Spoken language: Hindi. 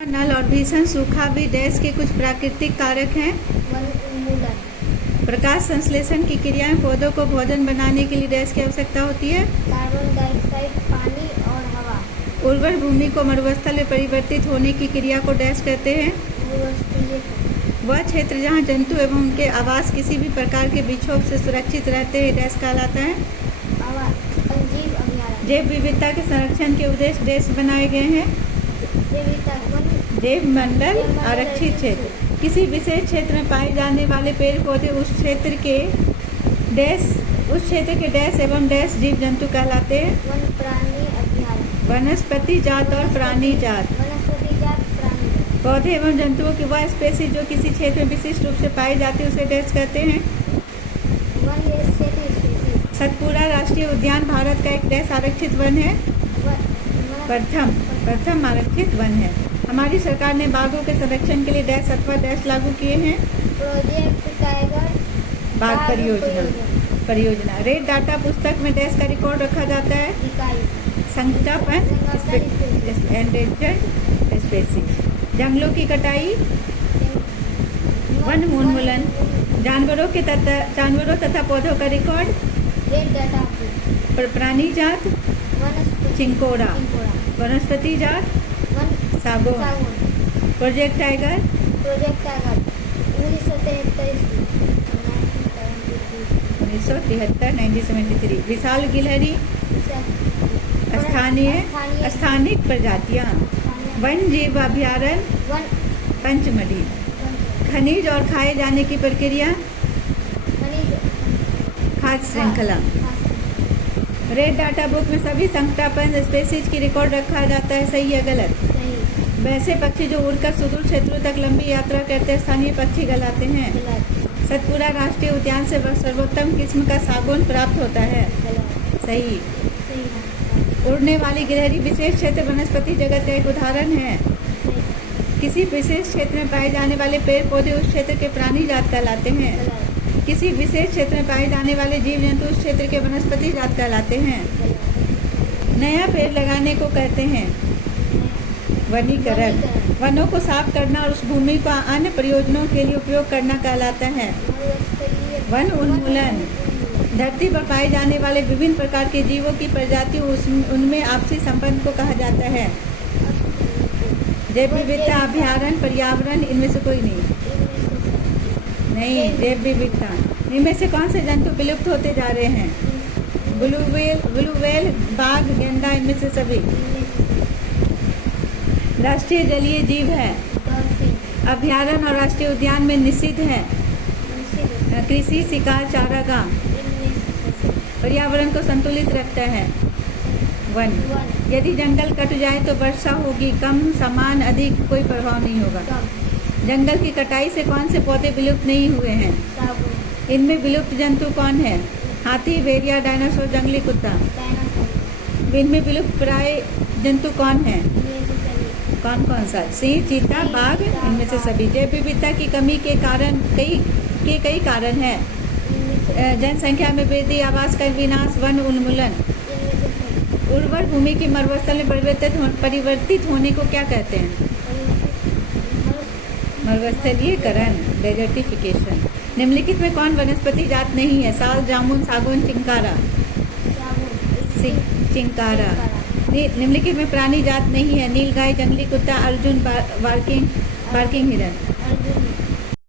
नल और भीषण सूखा भी डैश के कुछ प्राकृतिक कारक हैं। वन उन्मूलन, प्रकाश संश्लेषण की क्रिया में पौधों को भोजन बनाने के लिए डैश की आवश्यकता होती है। कार्बन डाइऑक्साइड, पानी और हवा। उर्वर भूमि को मरुस्थल में परिवर्तित होने की क्रिया को डैश कहते हैं। भूस्थलीकरण, वह क्षेत्र जहाँ जंतु एवं उनके आवास किसी भी प्रकार के विक्षोभ से सुरक्षित रहते हैं डैश कहलाता है। जीव अभयारण्य, जैव विविधता के संरक्षण के उद्देश्य डैश बनाए गए हैं। जैव मंडल आरक्षित क्षेत्र, किसी विशेष क्षेत्र में पाए जाने वाले पेड़ पौधे उस क्षेत्र के डैश एवं डैश जीव जंतु कहलाते हैं। वन प्राणी अभयारण्य, वनस्पति जात और प्राणी जात, वनस्पति जात, प्राणी जात। पौधे एवं जंतुओं की वह स्पेसीज जो किसी क्षेत्र में विशिष्ट रूप से पाई जाती है उसे डैश कहते हैं। वन क्षेत्र स्पीशीज, सतपुड़ा राष्ट्रीय उद्यान भारत का एक डैश आरक्षित वन है। प्रथम आरक्षित वन है। हमारी सरकार ने बाघों के संरक्षण के लिए डैश अथवा डैश लागू किए हैं। प्रोजेक्ट टाइगर, बाघ परियोजना। रेड डाटा पुस्तक में डैश का रिकॉर्ड रखा जाता है। इकाई, संकटापन, एंडेंजर्ड स्पीशीज। जंगलों की कटाई, वन उन्मूलन। जानवरों तथा पौधों का रिकॉर्ड, रेड डाटा, प्राणी जात, वनस्पति, चिंकोरा। वनस्पति जात, वन सागौन। Project tiger, 1973। विशाल गिलहरी, स्थानिक प्रजातियां। वन जीव अभयारण्य, पंचमढ़ी। खनिज और खाए जाने की प्रक्रिया, खाद्य श्रृंखला। रेड डाटा बुक में सभी संकटापन स्पेसीज की रिकॉर्ड रखा जाता है। सही या गलत? वैसे पक्षी जो उड़कर सुदूर क्षेत्रों तक लंबी यात्रा करते हैं स्थानीय पक्षी कहलाते हैं। सतपुड़ा राष्ट्रीय उद्यान से सर्वोत्तम किस्म का सागौन प्राप्त होता है। सही। उड़ने वाली गिलहरी विशेष क्षेत्र वनस्पति जगत का एक उदाहरण है। किसी विशेष क्षेत्र में पाए जाने वाले पेड़ पौधे उस क्षेत्र के प्राणी जात कहलाते हैं। किसी विशेष क्षेत्र में पाए जाने वाले जीव जंतु उस क्षेत्र के वनस्पति जात कहलाते हैं। नया पेड़ लगाने को कहते हैं वनीकरण। वनों को साफ करना और उस भूमि को अन्य प्रयोजनों के लिए उपयोग करना कहलाता है वन उन्मूलन। धरती पर पाए जाने वाले विभिन्न प्रकार के जीवों की प्रजातियों उनमें आपसी संबंध को कहा जाता है जैव विविधता अभयारण्य पर्यावरण। इनमें से कोई नहीं जैव विविधता। इनमें से कौन से जंतु विलुप्त होते जा रहे हैं? ब्लू व्हेल, बाघ, गेंडा, इनमें से सभी। राष्ट्रीय जलीय जीव है, अभयारण्य और राष्ट्रीय उद्यान में निषिद्ध है। कृषि, शिकार, चारागाह। पर्यावरण को संतुलित रखता है वन। यदि जंगल कट जाए तो वर्षा होगी कम, समान, अधिक, कोई प्रभाव नहीं होगा। जंगल की कटाई से कौन से पौधे विलुप्त नहीं हुए हैं? इनमें विलुप्त जंतु कौन है? हाथी, भेड़िया, डायनासोर, जंगली कुत्ता। इनमें विलुप्त प्राय जंतु कौन है? कौन सा? सिंह, चीता, बाघ, इनमें से सभी। जैव विविधता की कमी के कारण कई कारण हैं। जनसंख्या में वृद्धि, आवास का विनाश, वन उन्मूलन। उर्वर भूमि की मरुस्थल में परिवर्तित होने को क्या कहते हैं? मरुस्थलीकरण, डेजर्टिफिकेशन। निम्नलिखित में कौन वनस्पति जात नहीं है? साल, जामुन, सागौन, चिंकारा। निम्नलिखित में प्राणी जात नहीं है? नीलगाय, जंगली कुत्ता, अर्जुन, बार्किंग हिरन।